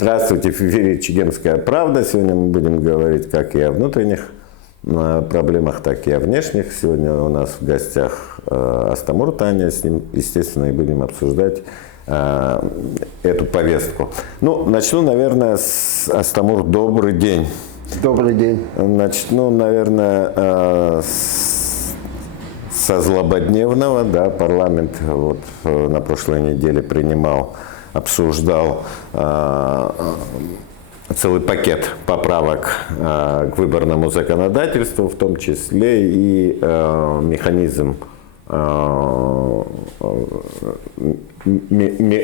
Здравствуйте, в эфире «Чегемская правда». Сегодня мы будем говорить как и о внутренних проблемах, так и о внешних. Сегодня у нас в гостях Астамур Таня, с ним, естественно, и будем обсуждать эту повестку. Ну, начну, наверное, с Астамур. Добрый день. Добрый день. Начну, наверное, со злободневного. Да, парламент вот на прошлой неделе обсуждал целый пакет поправок к выборному законодательству, в том числе и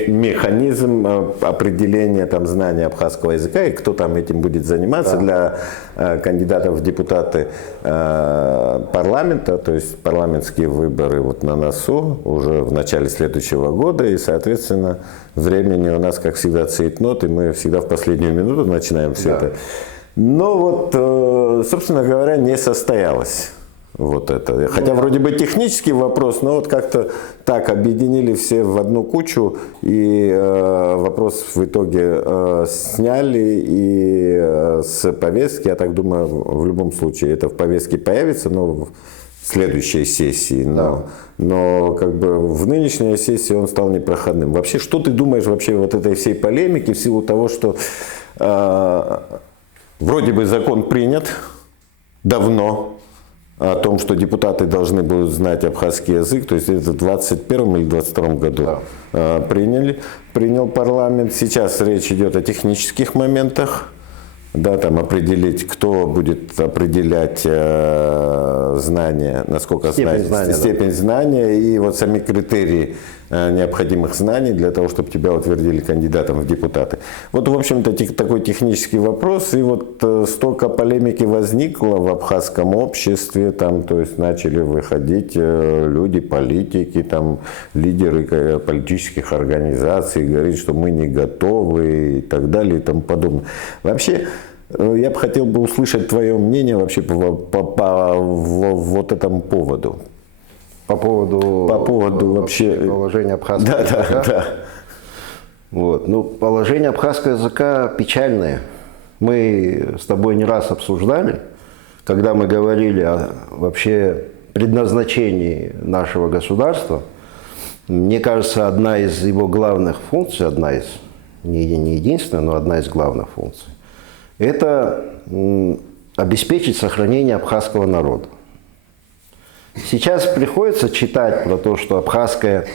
механизм определения там, знания абхазского языка и кто там этим будет заниматься для кандидатов в депутаты парламента, то есть парламентские выборы вот на носу уже в начале следующего года, и, соответственно, времени у нас, как всегда, цейтнот, и мы всегда в последнюю минуту начинаем все это. Но вот, собственно говоря, не состоялось. Вот это. Хотя вроде бы технический вопрос, но вот как-то так объединили все в одну кучу, и вопрос в итоге сняли и с повестки, я так думаю, в любом случае это в повестке появится, но в следующей сессии. Но как бы в нынешней сессии он стал непроходным. Вообще, что ты думаешь вообще вот этой всей полемики в силу того, что вроде бы закон принят давно, о том, что депутаты должны будут знать абхазский язык, то есть это в 2021 или 2022 году принял парламент. Сейчас речь идет о технических моментах, да, там определить, кто будет определять знания, насколько степень знания и вот сами критерии необходимых знаний для того, чтобы тебя утвердили кандидатом в депутаты. Вот, в общем-то, такой технический вопрос, и вот столько полемики возникло в абхазском обществе, там, то есть начали выходить люди, политики, там, лидеры политических организаций, говорить, что мы не готовы и так далее и тому подобное. Вообще, я бы хотел услышать твое мнение вообще по вот этому поводу. По поводу вообще положения абхазского языка? Да. Вот. Ну, положение абхазского языка печальное. Мы с тобой не раз обсуждали, когда мы говорили о вообще предназначении нашего государства. Мне кажется, одна из его главных функций, не единственная, но одна из главных функций, это обеспечить сохранение абхазского народа. Сейчас приходится читать про то, что абхазская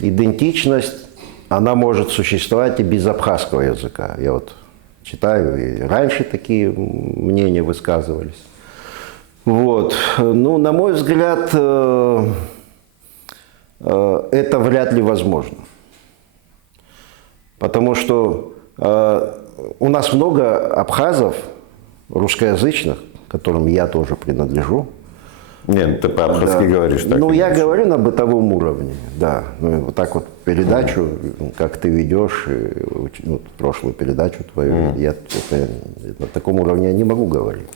идентичность, она может существовать и без абхазского языка. Я вот читаю, и раньше такие мнения высказывались. Вот. Ну, на мой взгляд, это вряд ли возможно. Потому что у нас много абхазов русскоязычных, к которым я тоже принадлежу. Нет, ты по-абхазски говоришь. Так ну, я говорю на бытовом уровне, да. Ну, вот так вот передачу, как ты ведешь, прошлую передачу твою, я на таком уровне я не могу говорить.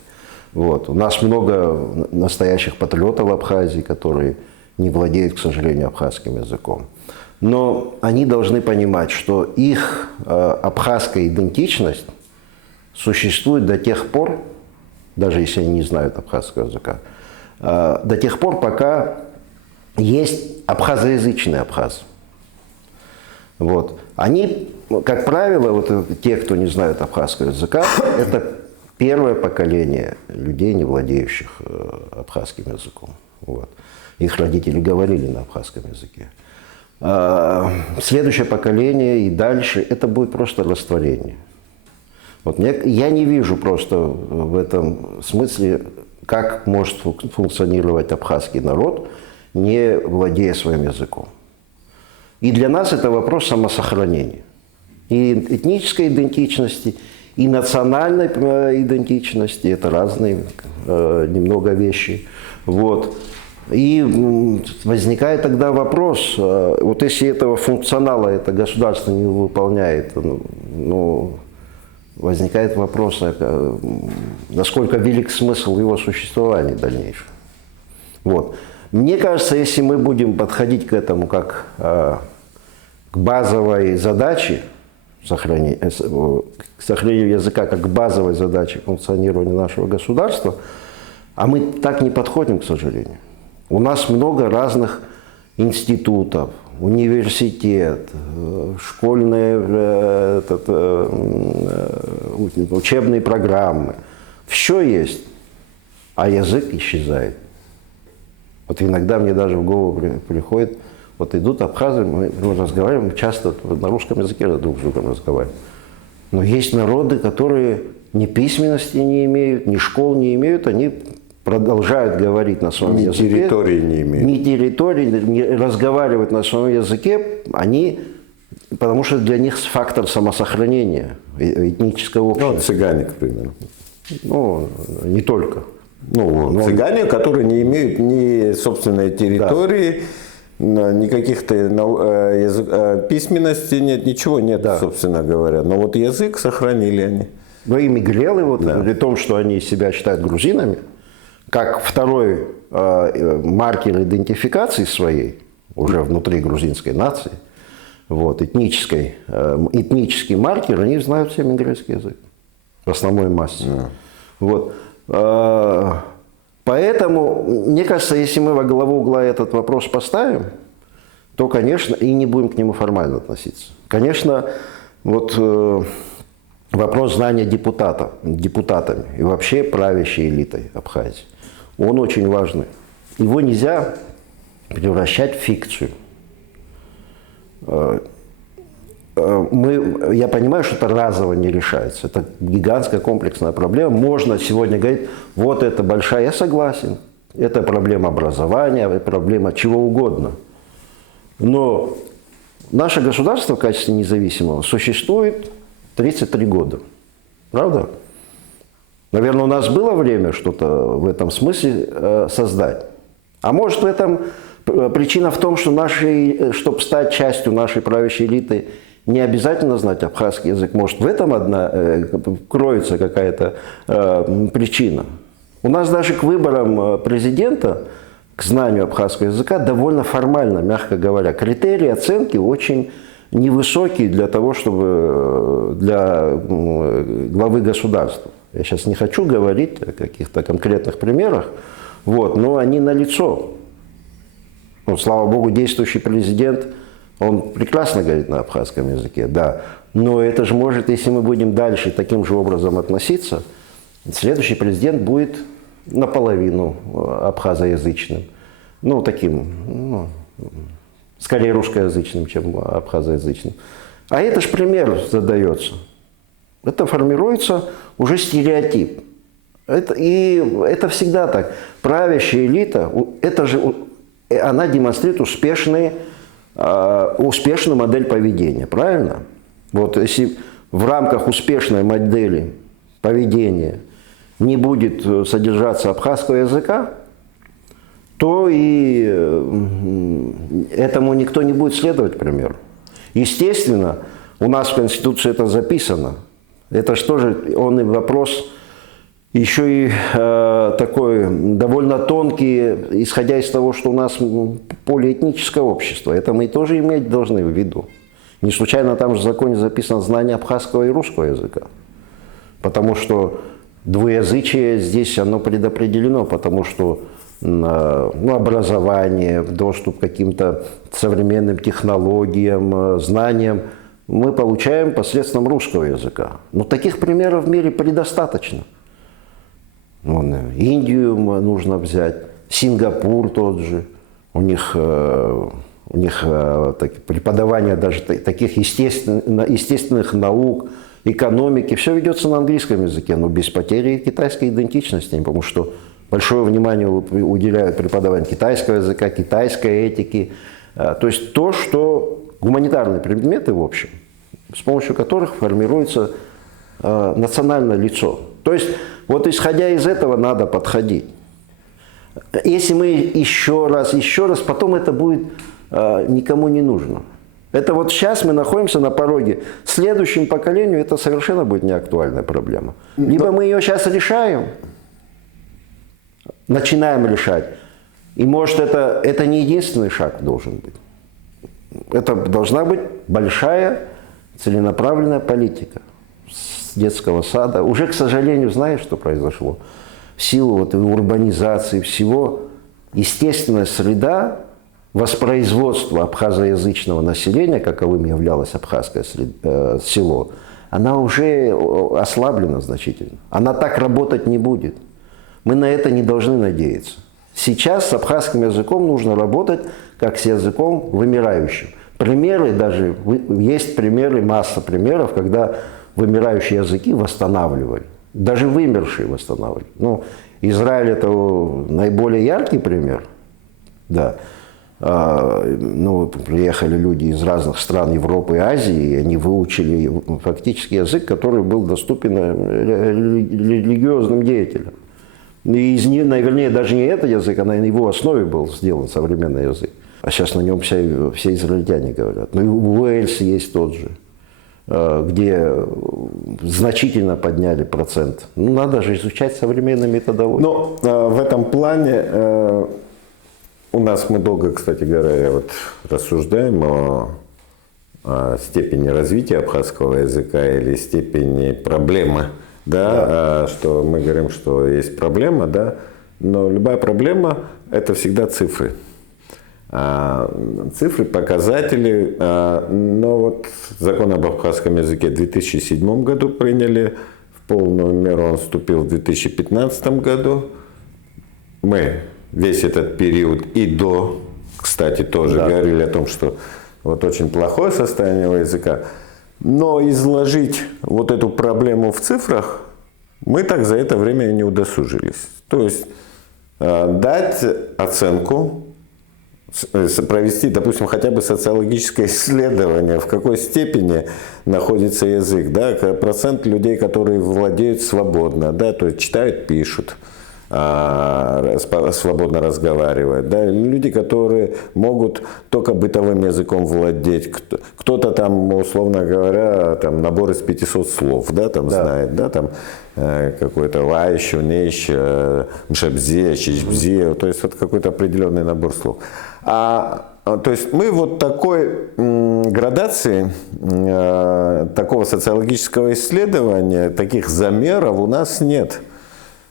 Вот. У нас много настоящих патриотов в Абхазии, которые не владеют, к сожалению, абхазским языком. Но они должны понимать, что их абхазская идентичность существует до тех пор, даже если они не знают абхазского языка, до тех пор, пока есть абхазоязычный абхаз. Вот. Они, как правило, вот те, кто не знают абхазского языка, это первое поколение людей, не владеющих абхазским языком. Вот. Их родители говорили на абхазском языке. Следующее поколение и дальше это будет просто растворение. Вот я не вижу просто в этом смысле, как может функционировать абхазский народ, не владея своим языком. И для нас это вопрос самосохранения. И этнической идентичности, и национальной идентичности. Это разные немного вещи. Вот. И возникает тогда вопрос, вот если этого функционала это государство не выполняет, ну, возникает вопрос, насколько велик смысл его существования дальнейшего. Вот. Мне кажется, если мы будем подходить к этому как к базовой задаче, сохранению языка как базовой задачи функционирования нашего государства, а мы так не подходим, к сожалению. У нас много разных институтов, университет, школьные учебные программы. Все есть, а язык исчезает. Вот иногда мне даже в голову приходит, вот идут абхазы, мы разговариваем часто на русском языке друг с другом разговариваем. Но есть народы, которые ни письменности не имеют, ни школ не имеют, они продолжают говорить на своем языке. Ни территории не имеют. Ни территории, не разговаривать на своем языке, потому что для них фактор самосохранения этнического общества. Ну, цыгане, к примеру. Ну, не только. Ну, цыгане, которые не имеют ни собственной территории, ни каких-то письменности нет, ничего нет, собственно говоря. Но вот язык сохранили они. Но и мигрелы, вот, при том, что они себя считают грузинами, как второй маркер идентификации своей, уже внутри грузинской нации, вот, этнический маркер, они знают все мигрельский язык в основной массе. Вот. Поэтому, мне кажется, если мы во главу угла этот вопрос поставим, то, конечно, и не будем к нему формально относиться. Конечно, вот вопрос знания депутатами и вообще правящей элитой Абхазии, он очень важный. Его нельзя превращать в фикцию. Я понимаю, что это разово не решается. Это гигантская комплексная проблема. Можно сегодня говорить, вот это большая, я согласен. Это проблема образования, это проблема чего угодно. Но наше государство в качестве независимого существует 33 года. Правда? Наверное, у нас было время что-то в этом смысле создать. А может, в этом причина в том, что чтобы стать частью нашей правящей элиты, не обязательно знать абхазский язык. Может, в этом кроется какая-то причина. У нас даже к выборам президента, к знанию абхазского языка довольно формально, мягко говоря. Критерии оценки очень невысокие для того, чтобы для главы государства. Я сейчас не хочу говорить о каких-то конкретных примерах, но они налицо. Слава богу, действующий президент, он прекрасно говорит на абхазском языке, да. Но это же может, если мы будем дальше таким же образом относиться, следующий президент будет наполовину абхазоязычным. Скорее русскоязычным, чем абхазоязычным. А это же пример задается. Это формируется уже стереотип. Это всегда так. Правящая элита, она демонстрирует успешную модель поведения, правильно? Вот если в рамках успешной модели поведения не будет содержаться абхазского языка, то и этому никто не будет следовать, к примеру. Естественно, у нас в Конституции это записано. Это же тоже он и вопрос еще и такой довольно тонкий, исходя из того, что у нас полиэтническое общество. Это мы тоже иметь должны в виду. Не случайно там же в законе записано знание абхазского и русского языка. Потому что двуязычие здесь оно предопределено, потому что образование, доступ к каким-то современным технологиям, знаниям мы получаем посредством русского языка. Но таких примеров в мире предостаточно. Индию нужно взять, Сингапур тот же. У них преподавание даже таких естественных наук, экономики, все ведется на английском языке, но без потери китайской идентичности, потому что большое внимание уделяют преподаванию китайского языка, китайской этики. То есть то, что гуманитарные предметы, в общем, с помощью которых формируется национальное лицо. То есть вот исходя из этого надо подходить. Если мы еще раз, потом это будет никому не нужно. Это вот сейчас мы находимся на пороге. Следующему поколению это совершенно будет неактуальная проблема. Либо мы ее сейчас решаем, начинаем решать. И может это не единственный шаг должен быть. Это должна быть большая целенаправленная политика с детского сада. Уже, к сожалению, знаешь, что произошло? В силу вот урбанизации всего, естественная среда воспроизводства абхазоязычного населения, каковым являлось абхазское село, она уже ослаблена значительно. Она так работать не будет. Мы на это не должны надеяться. Сейчас с абхазским языком нужно работать как с языком вымирающим. Примеры даже, есть примеры, масса примеров, когда вымирающие языки восстанавливали. Даже вымершие восстанавливали. Ну, Израиль – это наиболее яркий пример. Да. Ну, приехали люди из разных стран Европы и Азии, и они выучили фактически язык, который был доступен религиозным деятелям. И вернее, даже не этот язык, а на его основе был сделан современный язык. А сейчас на нем все израильтяне говорят. Ну и в Уэльсе есть тот же, где значительно подняли процент. Ну, надо же изучать современные методологии. Но в этом плане у нас мы долго, кстати говоря, вот рассуждаем о степени развития абхазского языка или степени проблемы. Да, что мы говорим, что есть проблема, да, но любая проблема – это всегда цифры. Цифры, показатели, но вот закон об абхазском языке в 2007 году приняли, в полную меру он вступил в 2015 году. Мы весь этот период и до, кстати, тоже говорили о том, что вот очень плохое состояние языка. Но изложить вот эту проблему в цифрах мы так за это время не удосужились. То есть дать оценку, провести, допустим, хотя бы социологическое исследование, в какой степени находится язык, да, процент людей, которые владеют свободно, да, то есть читают, пишут, свободно разговаривают. Да? Люди, которые могут только бытовым языком владеть. Кто-то там, условно говоря, там, набор из 500 слов, да, там, знает, да, там, какой-то лаищу, нещ, мшабзе, чичбзе, то есть вот какой-то определенный набор слов. То есть мы вот такой градации, такого социологического исследования, таких замеров у нас нет.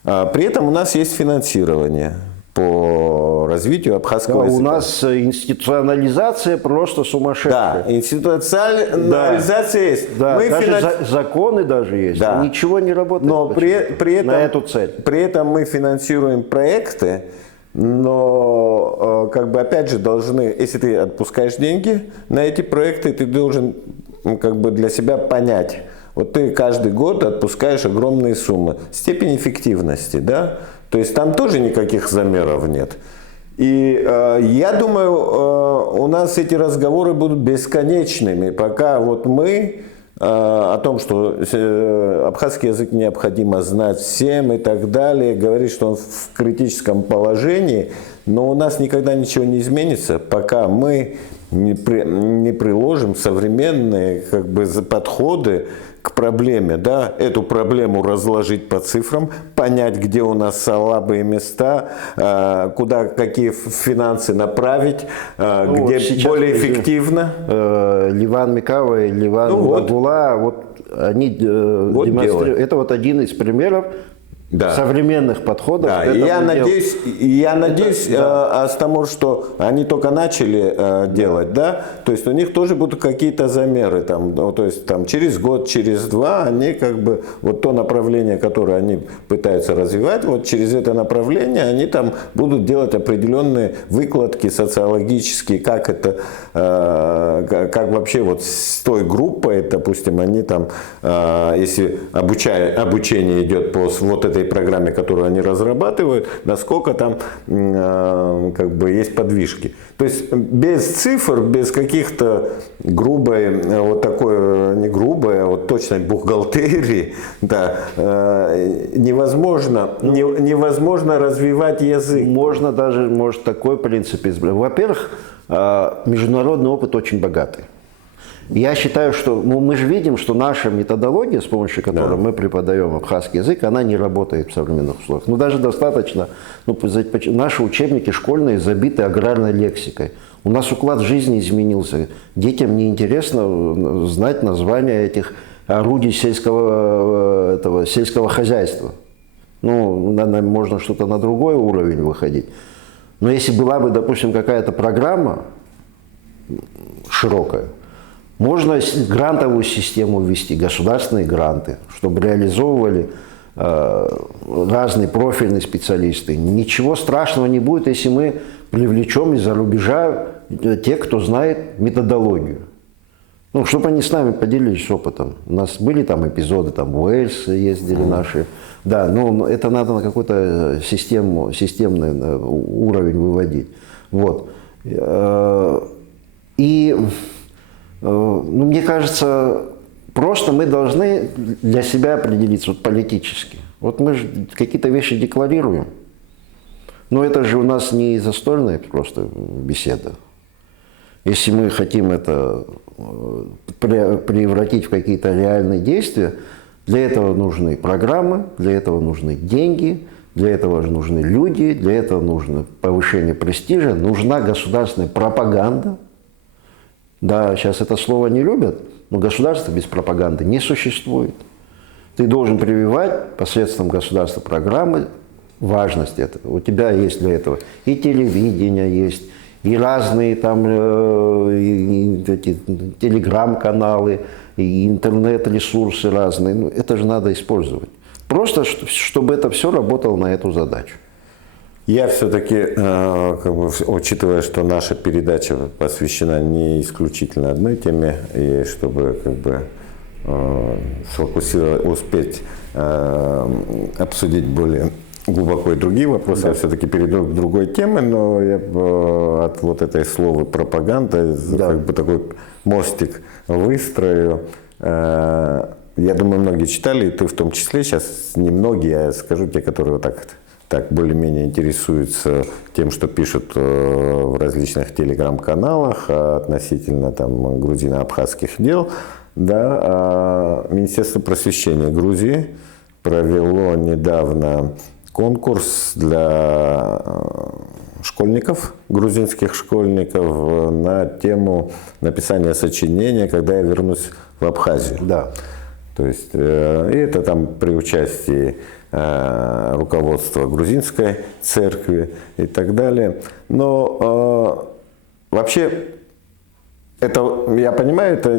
При этом у нас есть финансирование по развитию абхазского языка. У нас институционализация просто сумасшедшая. Да, институционализация есть. Да, даже законы даже есть. Да. Ничего не работает. Но при этом, на эту цель. При этом мы финансируем проекты, но как бы опять же должны, если ты отпускаешь деньги на эти проекты, ты должен как бы для себя понять. Вот ты каждый год отпускаешь огромные суммы. Степень эффективности, да? То есть там тоже никаких замеров нет. И я думаю, у нас эти разговоры будут бесконечными, пока вот мы о том, что абхазский язык необходимо знать всем и так далее, говорит, что он в критическом положении, но у нас никогда ничего не изменится, пока мы не приложим современные как бы подходы к проблеме, да, эту проблему разложить по цифрам, понять, где у нас слабые места, куда какие финансы направить, где более эффективно. Ливан Микава и Ливан Багула, вот они демонстрируют. Это вот один из примеров современных подходов. Да, и я надеюсь, Астамор, что они только начали делать, да, то есть у них тоже будут какие-то замеры, там, ну, то есть там через год, через два они как бы, вот то направление, которое они пытаются развивать, вот через это направление они там будут делать определенные выкладки социологические, как это, как вообще вот с той группой, допустим, они там, если обучение идет по вот этой программе, которую они разрабатывают, насколько там как бы есть подвижки. То есть без цифр, без каких-то грубой, вот такой, не грубой, а вот точной бухгалтерии, да, невозможно развивать язык. Можно даже, может, такой принцип избрать. Во-первых, международный опыт очень богатый. Я считаю, что мы же видим, что наша методология, с помощью которой мы преподаем абхазский язык, она не работает в современных условиях. Ну, даже достаточно, наши учебники школьные забиты аграрной лексикой. У нас уклад жизни изменился. Детям неинтересно знать названия этих орудий сельского хозяйства. Ну, можно что-то на другой уровень выходить. Но если была бы, допустим, какая-то программа широкая, можно грантовую систему ввести, государственные гранты, чтобы реализовывали разные профильные специалисты. Ничего страшного не будет, если мы привлечем из-за рубежа тех, кто знает методологию. Ну, чтобы они с нами поделились опытом. У нас были там эпизоды, там в Уэльс ездили наши. Да, но это надо на какой-то системный уровень выводить. Вот. И мне кажется, просто мы должны для себя определиться вот, политически. Вот мы же какие-то вещи декларируем. Но это же у нас не застольная просто беседа. Если мы хотим это превратить в какие-то реальные действия, для этого нужны программы, для этого нужны деньги, для этого же нужны люди, для этого нужно повышение престижа, нужна государственная пропаганда. Да, сейчас это слово не любят, но государство без пропаганды не существует. Ты должен прививать посредством государства программы важность этого. У тебя есть для этого и телевидение есть, и разные там телеграм-каналы, и интернет-ресурсы разные. Ну, это же надо использовать. Просто, чтобы это все работало на эту задачу. Я все-таки, учитывая, что наша передача посвящена не исключительно одной теме, и чтобы сфокусировать, успеть обсудить более глубоко и другие вопросы, я все-таки перейду к другой теме, но я от вот этой слова пропаганда такой мостик выстрою. Я думаю, многие читали, и ты в том числе, сейчас не многие, я скажу, те, которые вот так более-менее интересуются тем, что пишут в различных телеграм-каналах относительно там грузино-абхазских дел. Да, Министерство просвещения Грузии провело недавно конкурс для школьников, грузинских школьников, на тему написания сочинения «Когда я вернусь в Абхазию». Да. То есть, и это там при участии руководства грузинской церкви и так далее. Но вообще, это, я понимаю, это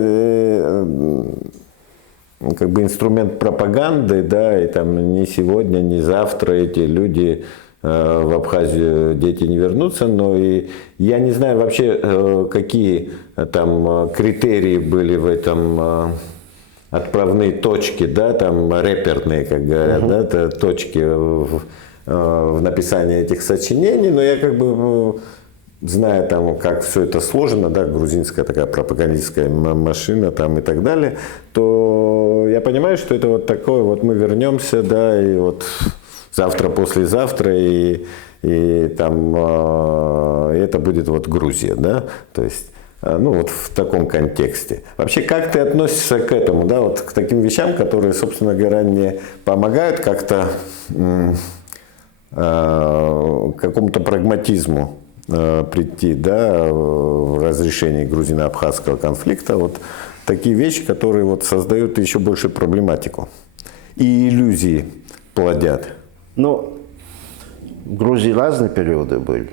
инструмент пропаганды, да, и там ни сегодня, ни завтра эти люди в Абхазию, дети не вернутся, но и я не знаю вообще, какие там критерии были в этом, отправные точки, да, там реперные, как говорят, да, точки в написании этих сочинений, но я зная там, как все это сложено, да, грузинская такая пропагандистская машина там и так далее, то я понимаю, что это вот такое, вот мы вернемся, да, и вот завтра, послезавтра, и там это будет вот Грузия, да, то есть, ну вот в таком контексте. Вообще, как ты относишься к этому, да, вот к таким вещам, которые, собственно говоря, не помогают как-то к какому-то прагматизму прийти, да, в разрешении грузино-абхазского конфликта, вот такие вещи, которые вот создают еще больше проблематику и иллюзии плодят. Ну, в Грузии разные периоды были.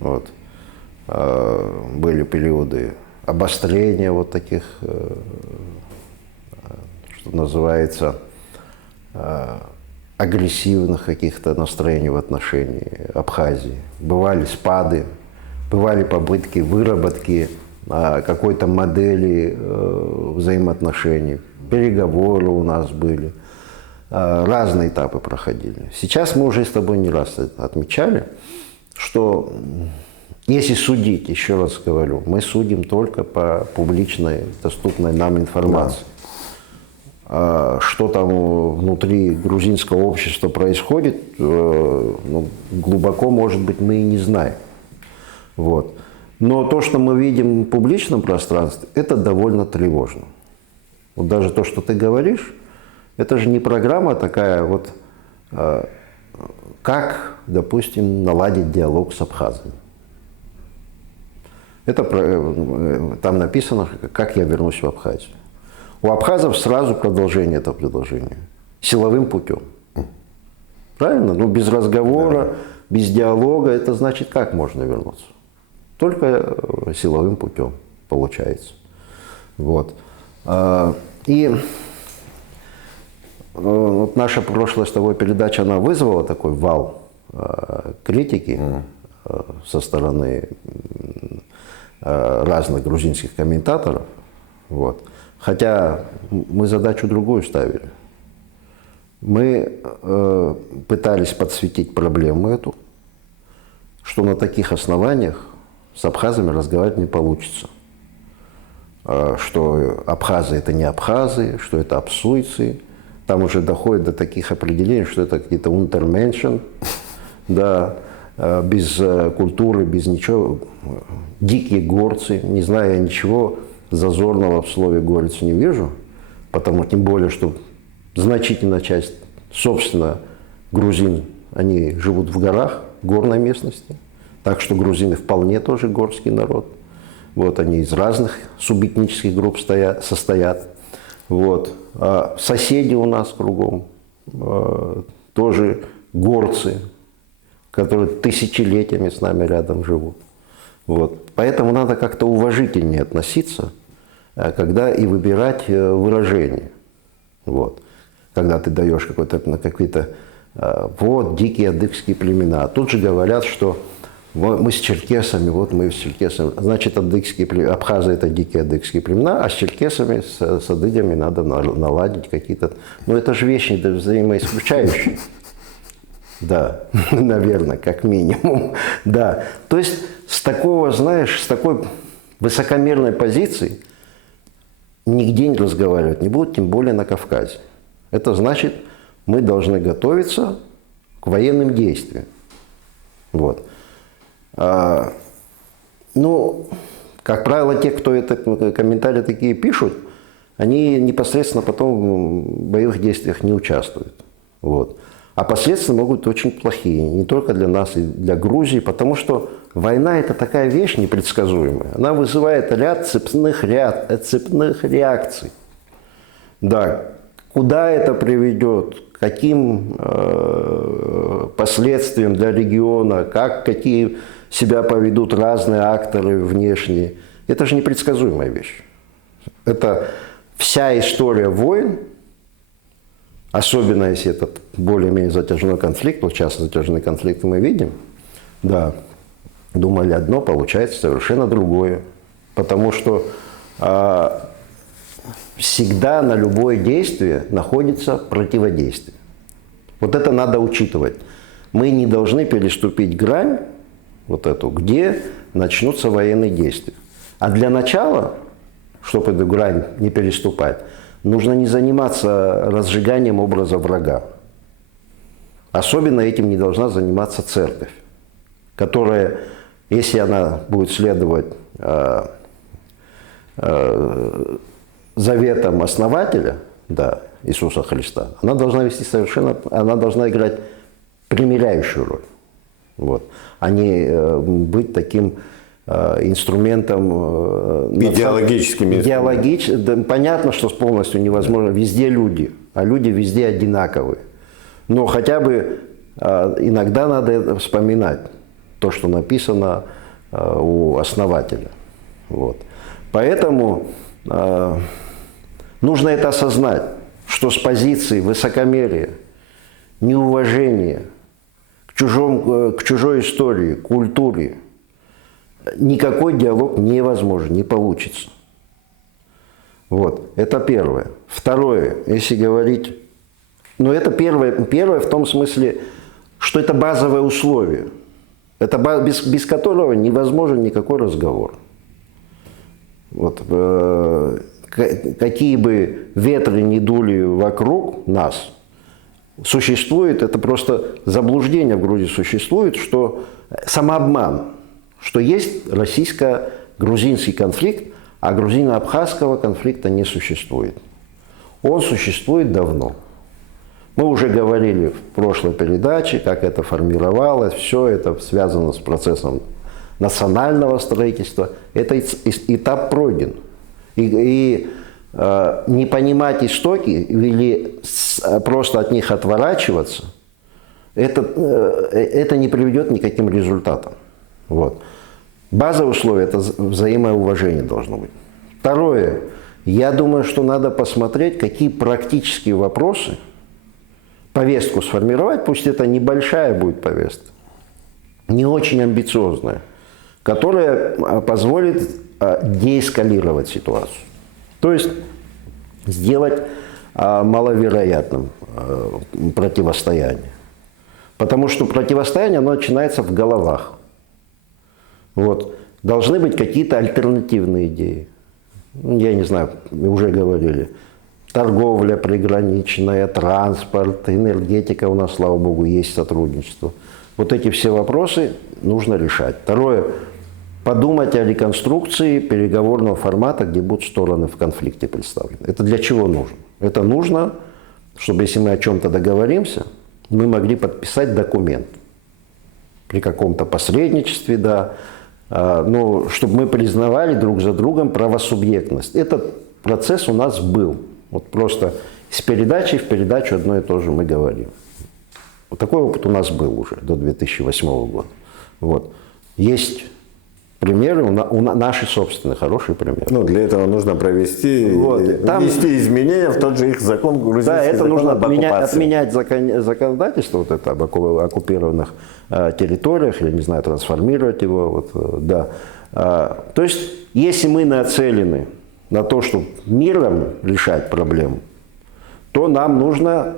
Вот. Были периоды обострения вот таких, что называется, агрессивных каких-то настроений в отношении Абхазии. Бывали спады, бывали попытки выработки какой-то модели взаимоотношений. Переговоры у нас были. Разные этапы проходили. Сейчас мы уже с тобой не раз отмечали, что если судить, еще раз говорю, мы судим только по публичной, доступной нам информации. Что там внутри грузинского общества происходит, ну, глубоко, может быть, мы и не знаем. Вот. Но то, что мы видим в публичном пространстве, это довольно тревожно. Вот даже то, что ты говоришь, это же не программа такая вот, как, допустим, наладить диалог с абхазами. Там написано, как я вернусь в Абхазию. У абхазов сразу продолжение этого предложения. Силовым путем. Правильно? Ну, без разговора, без диалога, это значит, как можно вернуться? Только силовым путем получается. Вот. И вот наша прошлая с тобой передача, она вызвала такой вал критики со стороны разных грузинских комментаторов. Вот. Хотя мы задачу другую ставили. Мы пытались подсветить проблему эту, что на таких основаниях с абхазами разговаривать не получится. Что абхазы – это не абхазы, что это абсуйцы. Там уже доходит до таких определений, что это какие-то унтерменшен, да, без культуры, без ничего. Дикие горцы. Не знаю, я ничего зазорного в слове «горец» не вижу, потому тем более, что значительная часть, собственно, грузин, они живут в горах, в горной местности. Так что грузины вполне тоже горский народ. Вот, они из разных субэтнических групп состоят. Вот. А соседи у нас кругом тоже горцы, которые тысячелетиями с нами рядом живут. Вот. Поэтому надо как-то уважительнее относиться, когда и выбирать выражения. Вот. Когда ты даешь какие-то вот дикие адыгские племена. Тут же говорят, что мы с черкесами, вот мы с черкесами. Значит, абхазы – это дикие адыгские племена, а с черкесами, с адыгами надо наладить какие-то… Ну, это же вещи взаимоисключающие. Да, наверное, как минимум. Да. То есть с такого, знаешь, с такой высокомерной позиции нигде не разговаривать не будут, тем более на Кавказе. Это значит, мы должны готовиться к военным действиям. Вот. Ну, как правило, те, кто это комментарии такие пишут, они непосредственно потом в боевых действиях не участвуют. Вот. А последствия могут быть очень плохие, не только для нас, и для Грузии, потому что война – это такая вещь непредсказуемая. Она вызывает ряд цепных реакций. Да, куда это приведет, к каким последствиям для региона, какие себя поведут разные акторы внешние. Это же непредсказуемая вещь. Это вся история войн, особенно если это более-менее затяжной конфликт, вот сейчас затяжные конфликты мы видим, да, думали одно, получается совершенно другое. Потому что всегда на любое действие находится противодействие. Вот это надо учитывать. Мы не должны переступить грань, вот эту, где начнутся военные действия. А для начала, чтобы эту грань не переступать, нужно не заниматься разжиганием образа врага. Особенно этим не должна заниматься церковь, которая, если она будет следовать заветам основателя, да, Иисуса Христа, она должна она должна играть примиряющую роль. Вот. А не быть таким инструментом… Идеологическим. Понятно, что полностью невозможно. Везде люди, а люди везде одинаковые. Но хотя бы иногда надо вспоминать то, что написано у основателя. Вот. Поэтому нужно это осознать, что с позиции высокомерия, неуважения к чужой истории, культуре никакой диалог невозможен, не получится. Вот. Это первое. Второе, если говорить… Ну, это первое в том смысле, что это базовое условие. Это без которого невозможен никакой разговор. Вот. Какие бы ветры ни дули вокруг нас, существует, это просто заблуждение в Грузии существует, что самообман, что есть российско-грузинский конфликт, а грузино-абхазского конфликта не существует. Он существует давно. Мы уже говорили в прошлой передаче, как это формировалось, все это связано с процессом национального строительства. Этот этап пройден. И не понимать истоки или просто от них отворачиваться, это не приведет ни к каким результатам. Вот. Базовое условие – это взаимоуважение должно быть. Второе. Я думаю, что надо посмотреть, какие практические вопросы, повестку сформировать, пусть это небольшая будет повестка, не очень амбициозная, которая позволит деэскалировать ситуацию. То есть сделать маловероятным противостояние. Потому что противостояние, оно начинается в головах. Вот. Должны быть какие-то альтернативные идеи. Я не знаю, мы уже говорили. Торговля приграничная, транспорт, энергетика. У нас, слава богу, есть сотрудничество. Вот эти все вопросы нужно решать. Второе. Подумать о реконструкции переговорного формата, где будут стороны в конфликте представлены. Это для чего нужно? Это нужно, чтобы если мы о чем-то договоримся, мы могли подписать документ. При каком-то посредничестве, да. Но чтобы мы признавали друг за другом правосубъектность. Этот процесс у нас был. Вот просто с передачи в передачу одно и то же мы говорим. Вот такой опыт у нас был уже до 2008 года. Вот. Есть примеры, наши собственные, хорошие примеры. Ну, для этого нужно провести, внести изменения в тот же их закон, грузинский да, это закон нужно об оккупации. отменять законодательство вот это об оккупированных территориях, или, не знаю, трансформировать его. Вот, да. То есть, если мы нацелены на то, чтобы миром решать проблему, то нам нужно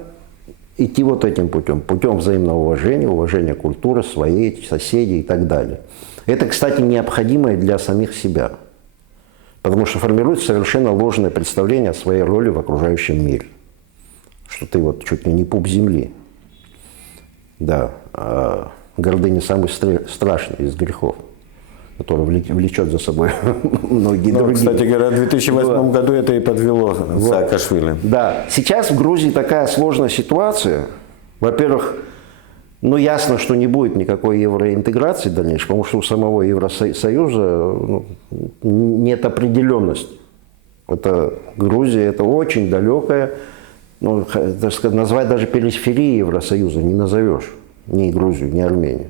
идти вот этим путем. Путем взаимного уважения, уважения культуры своей, соседей и так далее. Это, кстати, необходимо и для самих себя. Потому что формируется совершенно ложное представление о своей роли в окружающем мире. Что ты вот чуть ли не пуп земли. Да. А гордыня самый страшный из грехов, который влечет за собой многие другие. Кстати говоря, в 2008 году это и подвело Саакашвили. Да. Сейчас в Грузии такая сложная ситуация. Во-первых, ясно, что не будет никакой евроинтеграции дальнейшей, потому что у самого Евросоюза нет определенности. Это Грузия, это очень далекая, так сказать, назвать даже периферией Евросоюза не назовешь ни Грузию, ни Армению.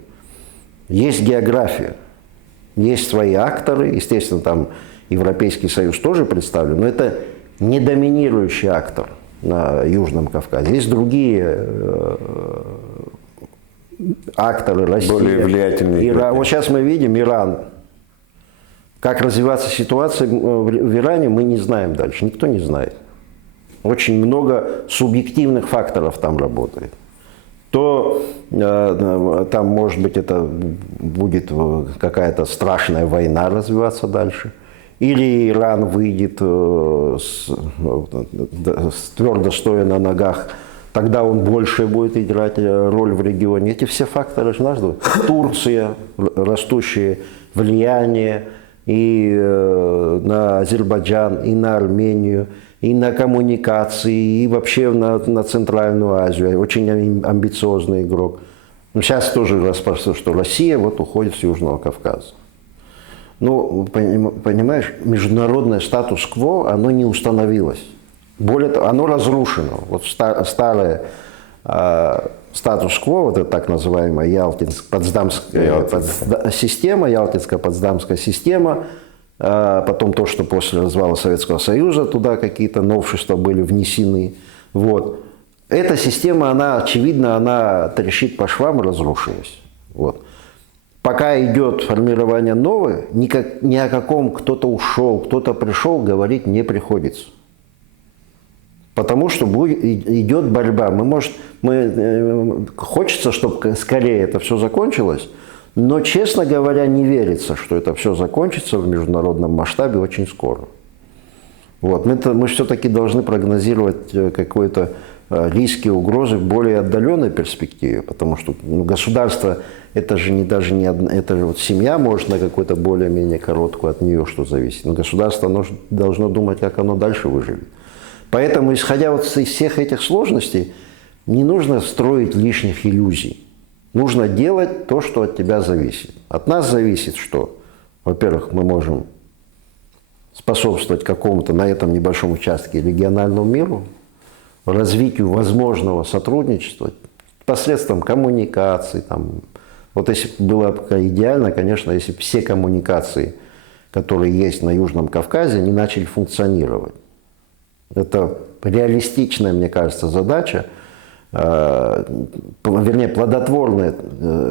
Есть география, есть свои акторы, естественно, там Европейский Союз тоже представлен, но это не доминирующий актор на Южном Кавказе. Есть другие акторы, Россия, более влиятельные. Иран. Вот сейчас мы видим Иран. Как развиваться ситуация в Иране, мы не знаем дальше. Никто не знает. Очень много субъективных факторов там работает. То там, может быть, это будет какая-то страшная война развиваться дальше. Или Иран выйдет твердо стоя на ногах. Тогда он больше будет играть роль в регионе. Эти все факторы же нас ждут. Турция, растущее влияние и на Азербайджан, и на Армению, и на коммуникации, и вообще на Центральную Азию. Очень амбициозный игрок. Но сейчас тоже распространено, что Россия вот уходит с Южного Кавказа. Понимаешь, международное статус-кво, оно не установилось. Более того, оно разрушено. Вот старое статус-кво, вот это так называемая Ялтинско-Потсдамская система, Ялтинско-Потсдамская система, потом то, что после развала Советского Союза туда какие-то новшества были внесены. Вот. Эта система, она, очевидно, она трещит по швам и разрушилась. Вот. Пока идет формирование новой, ни о каком кто-то ушел, кто-то пришел, говорить не приходится. Потому что идет борьба. Хочется, чтобы скорее это все закончилось, но, честно говоря, не верится, что это все закончится в международном масштабе очень скоро. Вот. Мы все-таки должны прогнозировать какой-то риски, угрозы в более отдаленной перспективе, потому что государство это же даже не одна, это же вот семья может на какой-то более-менее короткую от нее что зависит, но государство оно должно думать, как оно дальше выживет. Поэтому, исходя вот из всех этих сложностей, не нужно строить лишних иллюзий. Нужно делать то, что от тебя зависит. От нас зависит что? Во-первых, мы можем способствовать какому-то на этом небольшом участке региональному миру, развитию возможного сотрудничества посредством коммуникаций. Вот если было бы идеально, конечно, если бы все коммуникации, которые есть на Южном Кавказе, не начали функционировать. Это реалистичная, мне кажется, задача, вернее, плодотворная,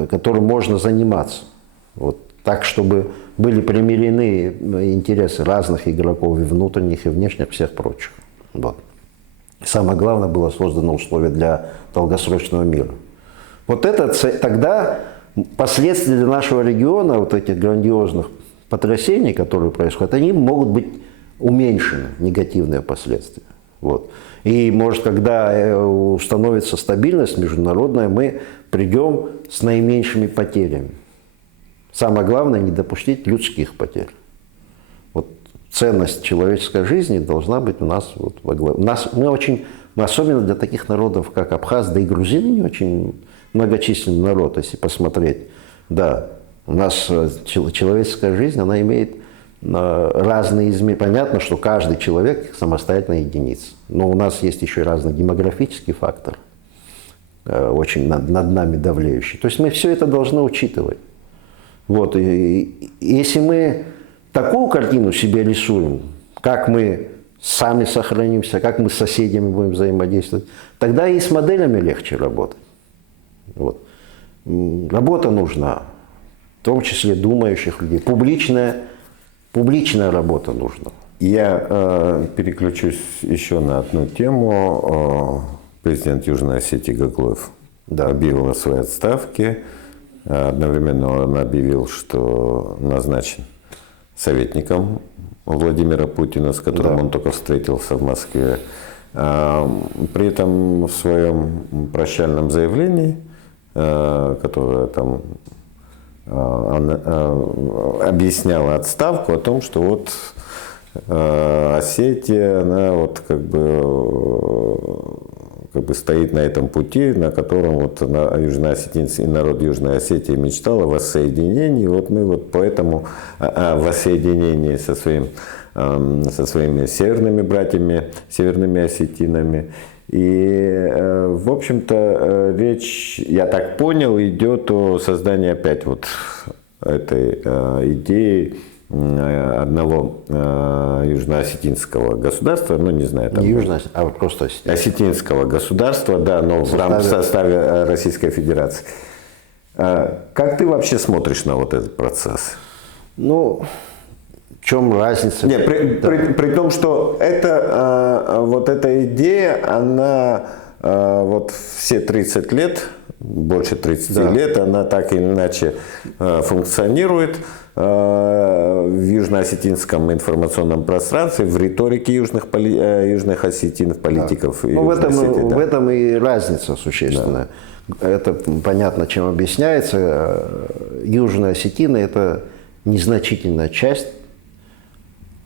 которой можно заниматься. Вот так, чтобы были примирены интересы разных игроков, и внутренних, и внешних, всех прочих. Вот. Самое главное, было создано условие для долгосрочного мира. Вот это тогда последствия для нашего региона, вот этих грандиозных потрясений, которые происходят, они могут быть уменьшены, негативные последствия. Вот. И, может, когда установится стабильность международная, мы придем с наименьшими потерями. Самое главное – не допустить людских потерь. Вот ценность человеческой жизни должна быть у нас вот во главе. Мы особенно для таких народов, как Абхаз, да и грузины, не очень многочисленный народ, если посмотреть. Да, у нас человеческая жизнь, она имеет разные измерения. Понятно, что каждый человек самостоятельная единица. Но у нас есть еще и разный демографический фактор, очень над нами давлеющий. То есть мы все это должны учитывать. Вот. И если мы такую картину себе рисуем, как мы сами сохранимся, как мы с соседями будем взаимодействовать, тогда и с моделями легче работать. Вот. Работа нужна, в том числе думающих людей. Публичная работа нужна. Я переключусь еще на одну тему. Президент Южной Осетии Гаглоев объявил о своей отставке. Одновременно он объявил, что назначен советником Владимира Путина, с которым он только встретился в Москве. При этом в своем прощальном заявлении, которое там объясняла отставку, о том, что вот Осетия, она вот как бы стоит на этом пути, на котором вот южноосетинский народ Южной Осетии мечтал о воссоединении. Вот мы вот поэтому о воссоединении со своими северными братьями, северными осетинами. И, в общем-то, речь, я так понял, идет о создании опять вот этой идеи одного южноосетинского государства, ну, не знаю, там... Не южно-осетинского, а просто осетинского государства, да, но в составе Российской Федерации. Как ты вообще смотришь на вот этот процесс? Ну, в чем разница? Нет, при том, что это, вот эта идея, она вот все 30 лет, больше 30 лет, она так или иначе функционирует в южно-осетинском информационном пространстве, в риторике южных осетинов, политиков. Да. В этом и разница существенная. Да. Это понятно, чем объясняется. Южные осетины – это незначительная часть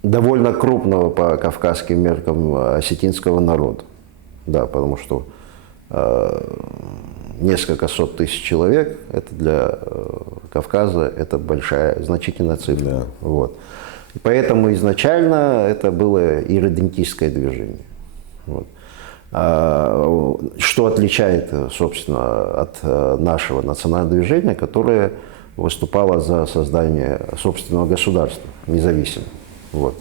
довольно крупного по кавказским меркам осетинского народа. Да, потому что несколько сот тысяч человек, это для Кавказа это большая, значительная цифра. Да. Вот. И поэтому изначально это было ирредентистское движение. Вот. Что отличает, собственно, от нашего национального движения, которое выступало за создание собственного государства, независимого. Вот.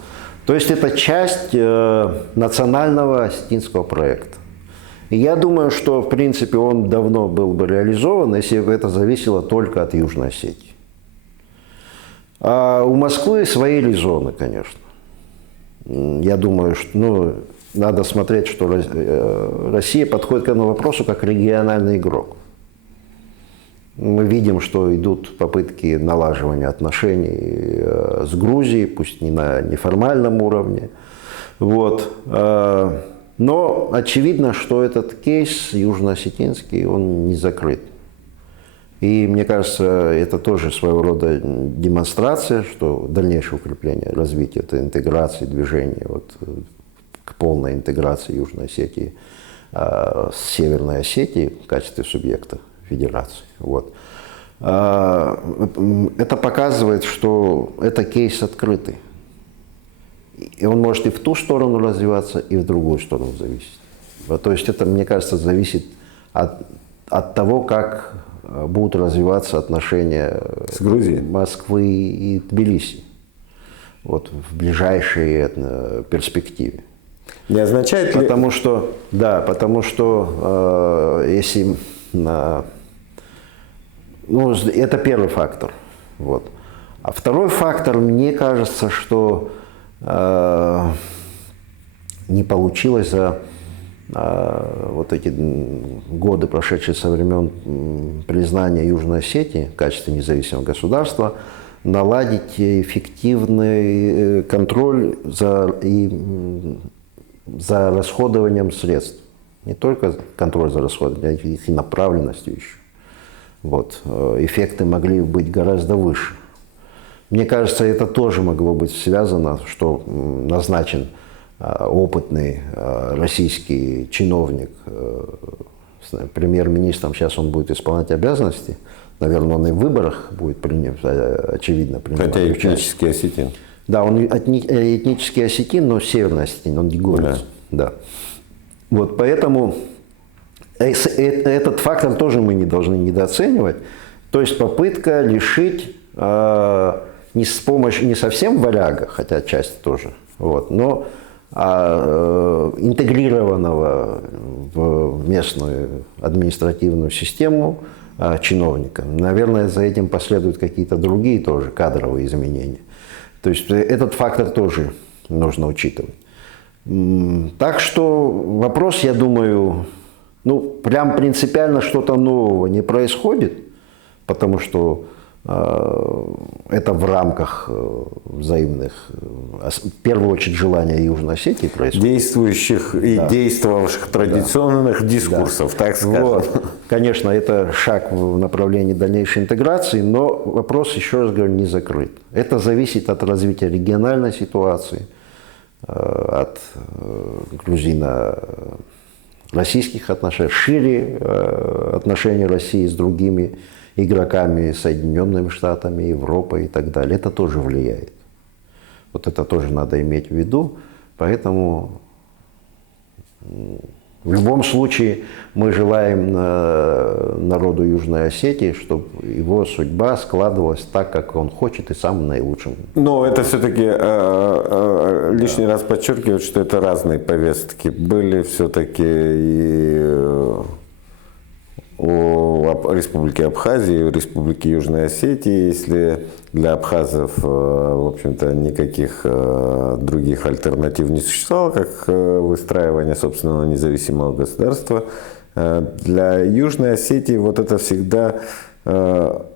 То есть это часть национального осетинского проекта. И я думаю, что, в принципе, он давно был бы реализован, если бы это зависело только от Южной Осетии. А у Москвы свои резоны, конечно. Я думаю, что надо смотреть, что Россия подходит к этому вопросу как региональный игрок. Мы видим, что идут попытки налаживания отношений с Грузией, пусть не на неформальном уровне. Вот. Но очевидно, что этот кейс южно-осетинский, он не закрыт. И мне кажется, это тоже своего рода демонстрация, что дальнейшее укрепление, развитие этой интеграции, движения вот, к полной интеграции Южной Осетии с Северной Осетией в качестве субъекта федерации. Вот. Это показывает, что это кейс открытый. И он может и в ту сторону развиваться, и в другую сторону зависеть. То есть это, мне кажется, зависит от того, как будут развиваться отношения с Грузией, Москвы и Тбилиси вот, в ближайшей перспективе. Не означает ли... Потому что если... Ну, это первый фактор. Вот. А второй фактор, мне кажется, что не получилось за вот эти годы, прошедшие со времен признания Южной Осетии в качестве независимого государства, наладить эффективный контроль за расходованием средств. Не только контроль за расходованием, а их и направленностью еще. Вот. Эффекты могли быть гораздо выше. Мне кажется, это тоже могло быть связано, что назначен опытный российский чиновник, премьер-министром, сейчас он будет исполнять обязанности, наверное, он и в выборах будет очевидно принимать участие. Хотя этнический осетин. Да, он этнический осетин, но северный осетин, он не горец. Да. Вот поэтому этот фактор тоже мы не должны недооценивать. То есть попытка лишить не совсем варяга, хотя часть тоже, вот, но интегрированного в местную административную систему чиновника. Наверное, за этим последуют какие-то другие тоже кадровые изменения. То есть этот фактор тоже нужно учитывать. Так что вопрос, я думаю, ну, прям принципиально что-то нового не происходит, потому что это в рамках взаимных, в первую очередь, желания Южной Осетии происходит. Действующих и действовавших традиционных дискурсов, так скажем. Вот. Конечно, это шаг в направлении дальнейшей интеграции, но вопрос, еще раз говорю, не закрыт. Это зависит от развития региональной ситуации, от грузино-российских отношений, шире отношений России с другими игроками, Соединенными Штатами, Европой и так далее. Это тоже влияет. Вот это тоже надо иметь в виду. Поэтому в любом случае мы желаем народу Южной Осетии, чтобы его судьба складывалась так, как он хочет, и самым наилучшим. Но это все-таки лишний раз подчеркивает, что это разные повестки. Были все-таки и у Республики Абхазии, и у Республики Южной Осетии, если для абхазов, в общем-то, никаких других альтернатив не существовало, как выстраивание собственного независимого государства, для Южной Осетии вот это всегда до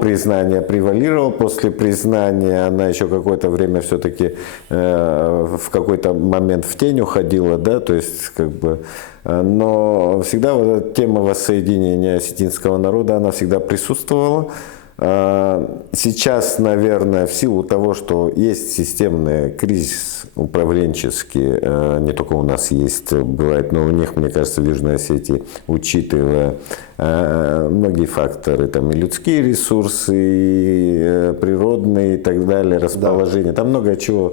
признания превалировало, после признания она еще какое-то время все-таки в какой-то момент в тень уходила, да, то есть как бы, но всегда вот эта тема воссоединения осетинского народа, она всегда присутствовала. Сейчас, наверное, в силу того, что есть системный кризис управленческий, не только у нас есть, бывает, но у них, мне кажется, в Южной Осетии, учитывая многие факторы, там и людские ресурсы, и природные и так далее, расположение, там много чего.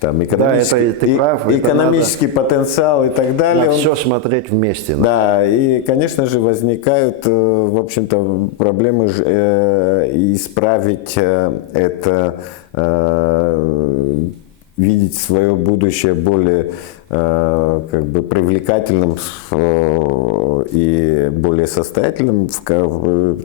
Там экономический потенциал и так далее. Надо все смотреть вместе. Да, и, конечно же, возникают, в общем-то, проблемы исправить это, видеть свое будущее более как бы привлекательным и более состоятельным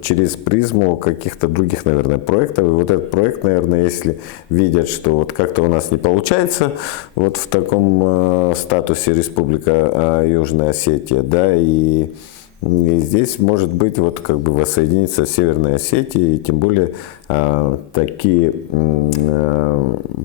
через призму каких-то других, наверное, проектов. И вот этот проект, наверное, если видят, что вот как-то у нас не получается вот в таком статусе Республика Южная Осетия, да, и И здесь, может быть, вот как бы воссоединиться с Северной Осетией, и тем более такие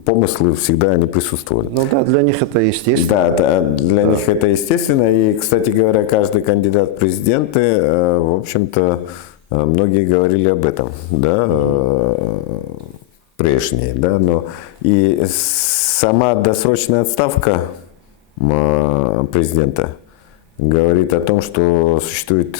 помыслы всегда они присутствовали. Ну да, для них это естественно. Да, для них это естественно. И, кстати говоря, каждый кандидат в президенты, в общем-то, многие говорили об этом, да, прежние, да, но и сама досрочная отставка президента говорит о том, что существует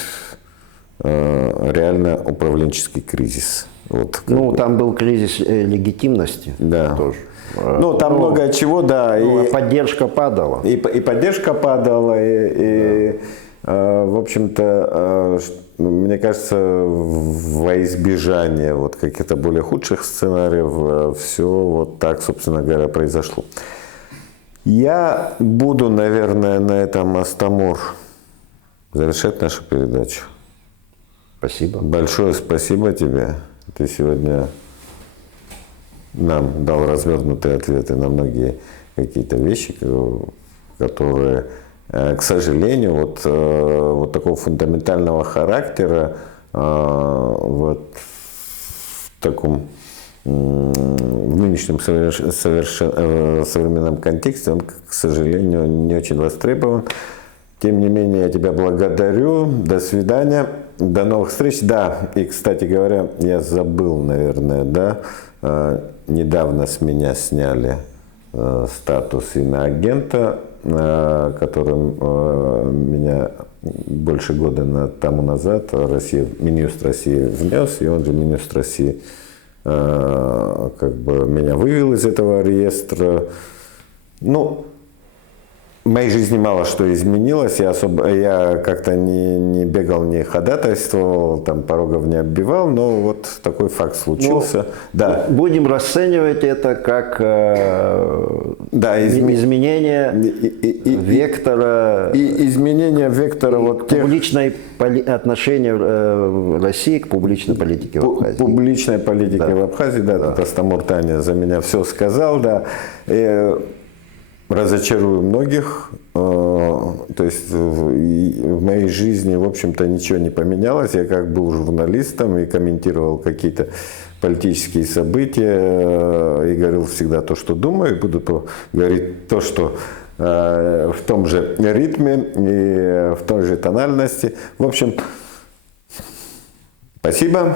реально управленческий кризис. Вот, Ну, там был кризис легитимности да. тоже. Ну, там много чего, да. Ну, поддержка падала. И поддержка падала, в общем-то, мне кажется, во избежание вот каких-то более худших сценариев все вот так, собственно говоря, произошло. Я буду, наверное, на этом, Астамур, завершать нашу передачу. Спасибо. Большое спасибо тебе. Ты сегодня нам дал развернутые ответы на многие какие-то вещи, которые, к сожалению, вот такого фундаментального характера, вот в таком в нынешнем современном контексте он, к сожалению, не очень востребован. Тем не менее, я тебя благодарю. До свидания. До новых встреч. Да, и, кстати говоря, я забыл, наверное, да, недавно с меня сняли статус иноагента, которым меня больше года тому назад Минюст России внес, и он же Минюст России как бы меня вывел из этого реестра. Ну, в моей жизни мало что изменилось. Я как-то не бегал, не ходатайствовал, там порогов не оббивал, но вот такой факт случился. Ну, да. Будем расценивать это как изменение вектора. И изменение вектора вот тех... отношения России к публичной политике в Абхазии. Публичной политике в Абхазии, да. Астамур Таня за меня все сказал, да. Разочарую многих, то есть в моей жизни, в общем-то, ничего не поменялось. Я как был журналистом и комментировал какие-то политические события и говорил всегда то, что думаю, и буду говорить то, что в том же ритме и в той же тональности. В общем, спасибо.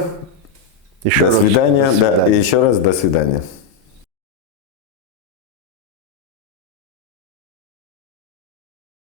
До свидания. Да, и еще раз до свидания.